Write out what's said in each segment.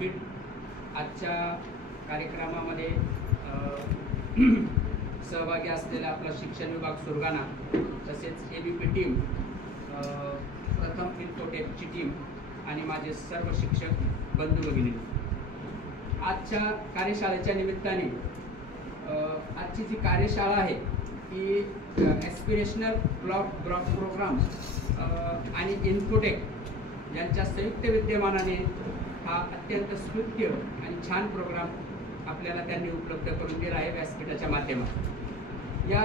व्यासपीठ. आजच्या कार्यक्रमामध्ये सहभागी असलेला आपला शिक्षण विभाग सुरगाणा, तसेच ABP टीम, प्रथम इन्फोटेकची टीम आणि माझे सर्व शिक्षक बंधू भगिनी, आजच्या कार्यशाळेच्या निमित्ताने आजची जी कार्यशाळा आहे ती ॲस्पिरेशनल ब्लॉक प्रोग्राम आणि इन्फोटेक यांच्या संयुक्त विद्यमानाने हा अत्यंत स्तुत्य आणि छान प्रोग्राम आपल्याला त्यांनी उपलब्ध करून दिला आहे व्यासपीठाच्या माध्यमातून. या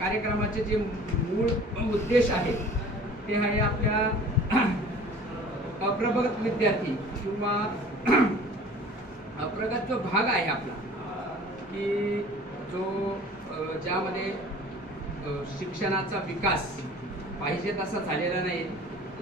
कार्यक्रमाचे जे मूळ उद्देश आहे ते आहे आपल्या अप्रगत विद्यार्थी किंवा अप्रगत जो भाग आहे आपला, की जो ज्यामध्ये शिक्षणाचा विकास पाहिजे तसा झालेला नाही.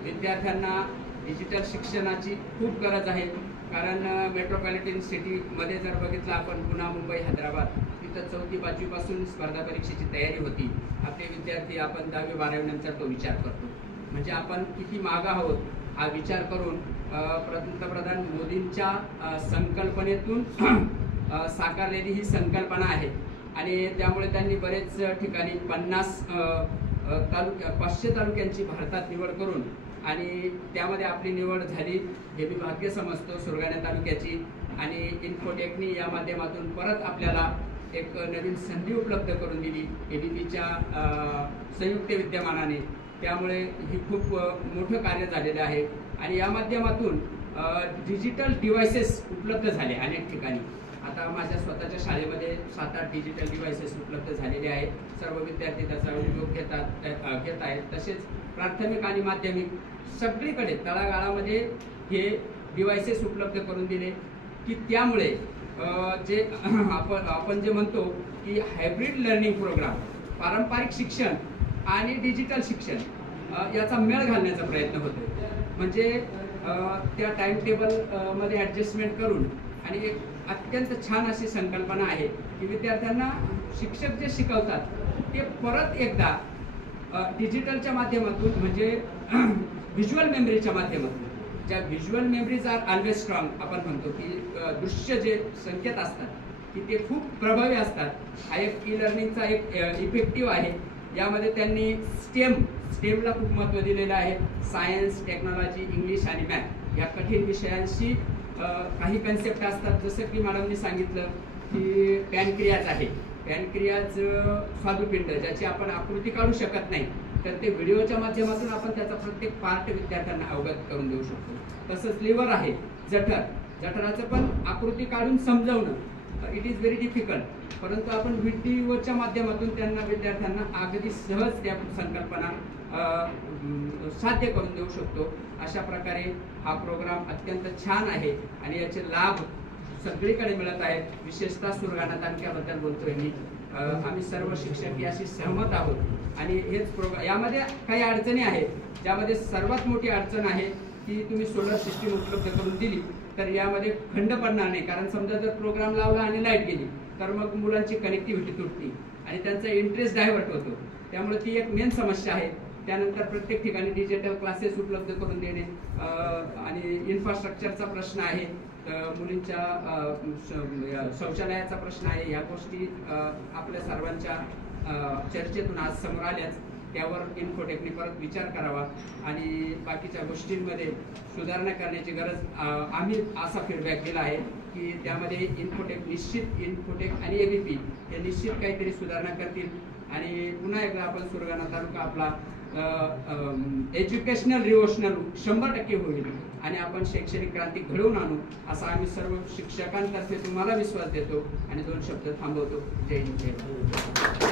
विद्यार्थ्यांना डिजिटल शिक्षणाची खूप गरज आहे, कारण मेट्रोपॉलिटन सिटीमध्ये जर बघितलं आपण, पुणे, मुंबई, हैदराबाद, तिथं 4थी 5वी पासून स्पर्धा परीक्षेची तयारी होती. आपले विद्यार्थी आपण 10वी 12वी नंतर तो विचार करतो, म्हणजे आपण किती मागं आहोत हा विचार करून पंतप्रधान मोदींच्या संकल्पनेतून साकारलेली ही संकल्पना आहे. आणि त्यामुळे त्यांनी बरेच ठिकाणी 500 तालुक्यांची भारतात निवड करून, आणि त्यामध्ये आपली निवड झाली हे मी भाग्य समजतो सुरगाणा तालुक्याची. आणि इन्फोटेकनी या माध्यमातून परत आपल्याला एक नवीन संधी उपलब्ध करून दिली ABPच्या संयुक्त विद्यमानाने. त्यामुळे ही खूप मोठं कार्य झालेलं आहे. आणि या माध्यमातून डिजिटल डिव्हायसेस उपलब्ध झाले अनेक ठिकाणी. आता माझ्या स्वतःच्या शाळेमध्ये 7-8 डिजिटल डिव्हायसेस उपलब्ध झालेले आहेत. सर्व विद्यार्थी त्याचा उपयोग घेत आहेत. तसेच प्राथमिक आणि माध्यमिक सगळीकडे तळागाळामध्ये हे डिव्हायसेस उपलब्ध करून दिले, की त्यामुळे जे आपण जे म्हणतो की हायब्रिड लर्निंग प्रोग्राम, पारंपरिक शिक्षण आणि डिजिटल शिक्षण याचा मेळ घालण्याचा प्रयत्न होतो. म्हणजे त्या टाइम टेबलमध्ये ॲडजस्टमेंट करून, आणि एक अत्यंत छान अशी संकल्पना आहे की विद्यार्थ्यांना शिक्षक जे शिकवतात ते परत एकदा डिजिटलच्या माध्यमातून, म्हणजे व्हिज्युअल मेमरीच्या माध्यमातून, ज्या visual memories are always strong आपण म्हणतो, की दृश्य जे संकेत असतात की ते खूप प्रभावी असतात. हा एक ई लर्निंगचा एक इफेक्टिव्ह आहे. यामध्ये त्यांनी स्टेमला खूप महत्त्व दिलेलं आहे. सायन्स, टेक्नॉलॉजी, इंग्लिश आणि मॅथ या कठीण विषयांशी काही कन्सेप्ट असतात. जसं की मॅडमनी सांगितलं की पॅनक्रियाज आहे. पॅनक्रियाज स्वादुपिंड, ज्याची आपण आकृती काढू शकत नाही, तर ते व्हिडिओच्या माध्यमातून आपण त्याचा प्रत्येक पार्ट विद्यार्थ्यांना अवगत करून देऊ शकतो. तसंच लिव्हर आहे, जठराचं पण आकृती काढून समजवणं इट इज व्हेरी डिफिकल्ट, परंतु आपण व्हिडिओच्या माध्यमातून विद्यार्थ्यांना अगदी सहज त्या संकल्पना साध्य करून देऊ शकतो. अशा प्रकारे हा प्रोग्राम अत्यंत छान आहे आणि याचे लाभ सगळीकडे मिळत आहेत. विशेषतः सुरगाणा तालुक्याबद्दल बोलतोय मी. आम्ही सर्व शिक्षक याशी सहमत आहोत. आणि हेच प्रोग्राम, यामध्ये काही अडचणी आहेत, ज्यामध्ये सर्वात मोठी अडचण आहे की तुम्ही सोलर सिस्टीम उपलब्ध करून दिली तर यामध्ये खंड पडणार नाही. कारण समजा जर प्रोग्राम लावला आणि लाईट गेली तर मग मुलांची कनेक्टिव्हिटी तुटते आणि त्यांचा इंटरेस्ट डायव्हर्ट होतो. त्यामुळे ती एक मेन समस्या आहे. त्यानंतर प्रत्येक ठिकाणी डिजिटल क्लासेस उपलब्ध करून देणे आणि इन्फ्रास्ट्रक्चरचा प्रश्न आहे, मुलींच्या शौचालयाचा प्रश्न आहे. या गोष्टी आपल्या सर्वांच्या चर्चेतून आज समोर आल्याच. त्यावर इन्फोटेकने परत विचार करावा आणि बाकीच्या गोष्टींमध्ये सुधारणा करण्याची गरज आम्ही असा फीडबॅक दिला आहे की त्यामध्ये इन्फोटेक आणि ABP हे निश्चित काहीतरी सुधारणा करतील. आणि पुन्हा एकदा आपण सुरगाणा तालुका आपला एज्युकेशनल रिव्होल्युशनल 100% होईल आणि आपण शैक्षणिक क्रांती घडवून आणू असा आम्ही सर्व शिक्षकांतर्फे तुम्हाला विश्वास देतो आणि 2 शब्द थांबवतो. जय हिंद.